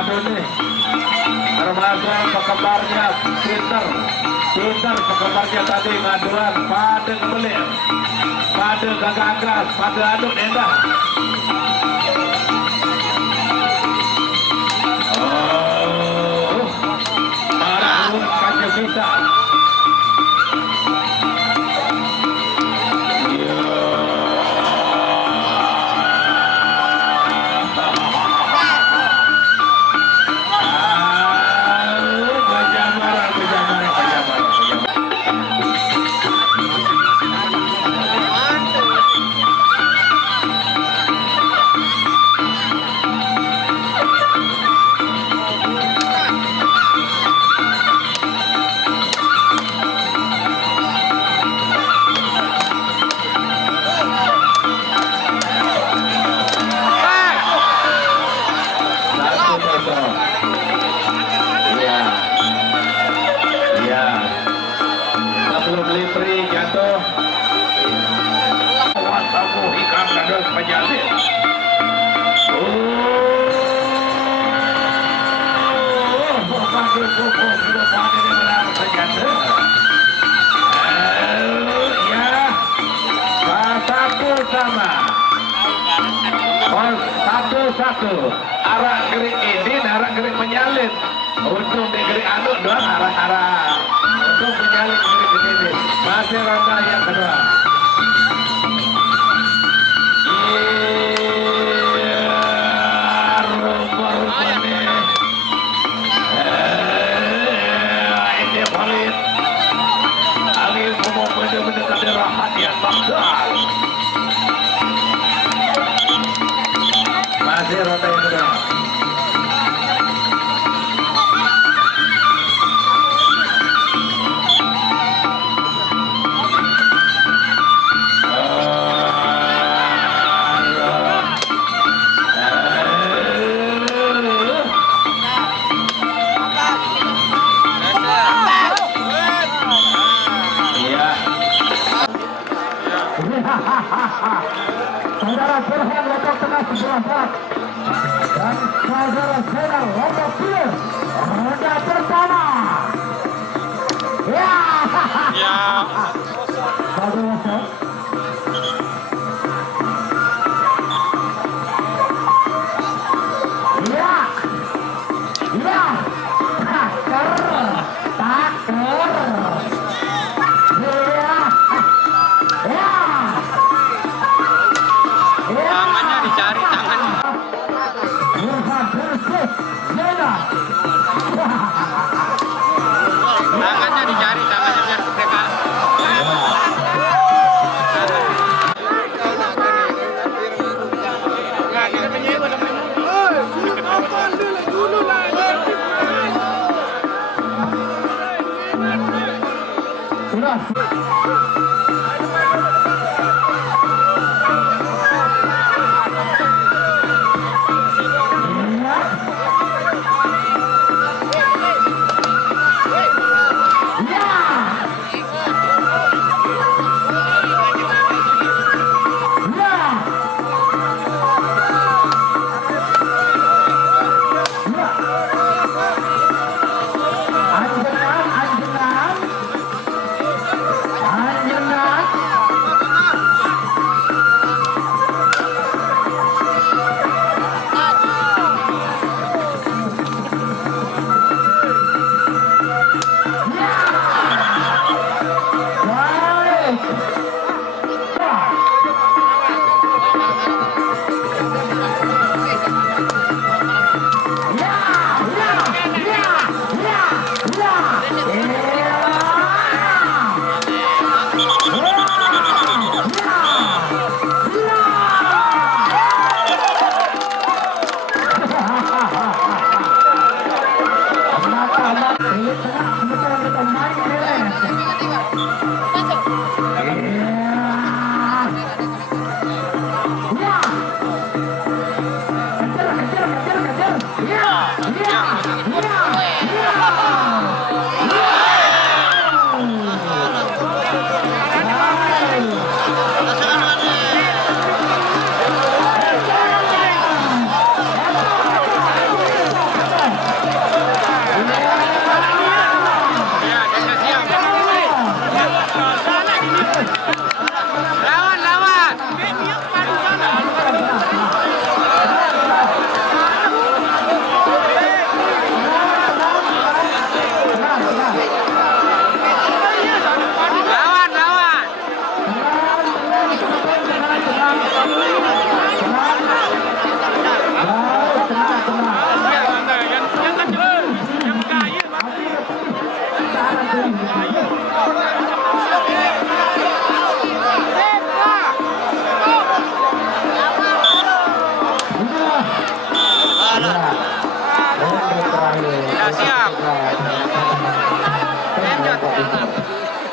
Aduh nih, termasuk penggemarnya Peter penggemarnya tadi ngaduran pada kebelir, pada gagak pada aduk endah. Oh, marah kaca bisa. Satu arah gerik ini, arah gerik menyalin. Untuk di gerik aduk doang arah untuk menyalin gerik ini. Masih ronda yang kedua. Rupa-rupanya ini valid. Angin semua benar-benar ada rahat yang maksimal. Masih ronda yang kedua. Saudara Burhan Lombok Tengah sebelah barat dan saudara Zenar Lombok Timur ronde pertama. Ya. Bagaimana? Ya. Taker. Tangannya dicari tangan.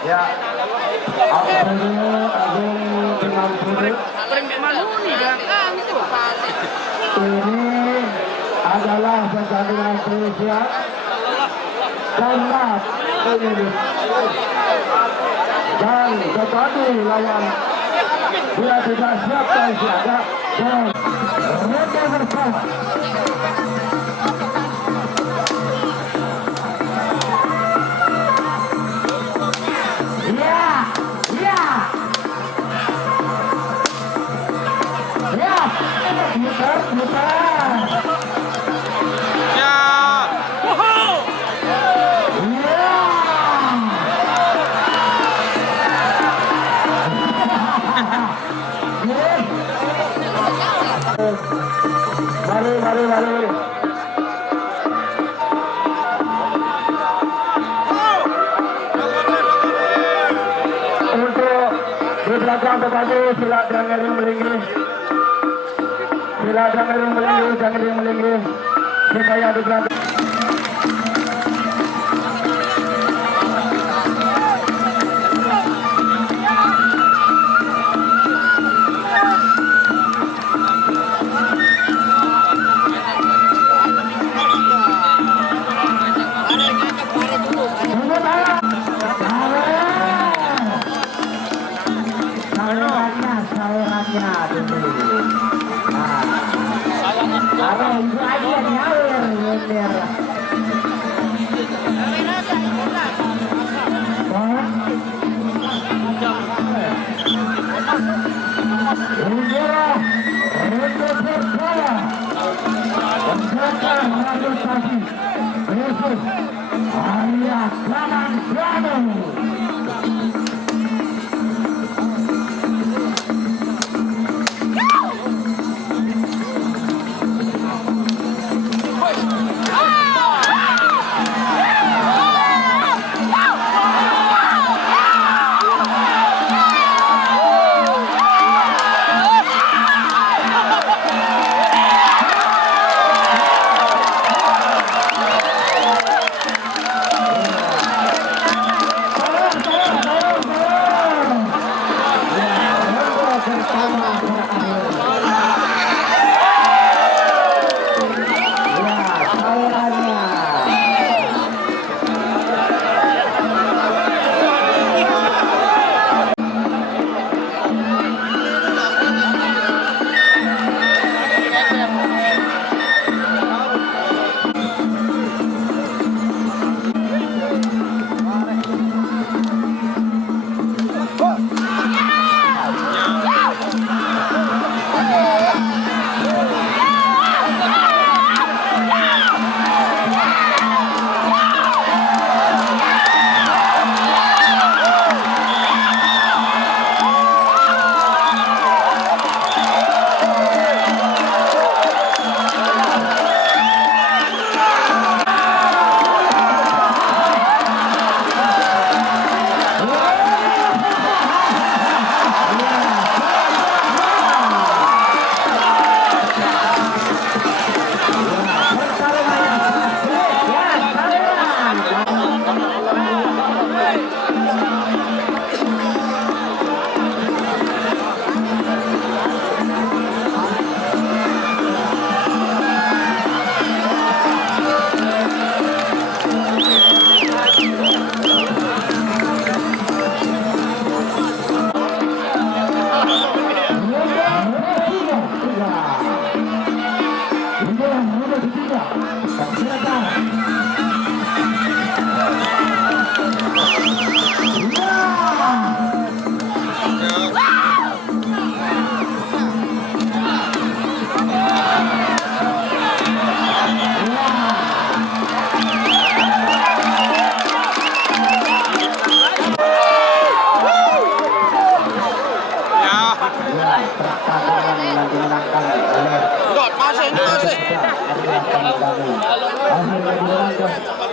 Ya. Agung dengan Puri. Ini adalah pertandingan Indonesia. Karena ini dan tetapi lawan dia tidak siap dan siaga dan mereka bersama. Mari. Untuk di belakang tetapi sila jangan melinggi. Sila jangan melinggi. Supaya di belakang. Masuk.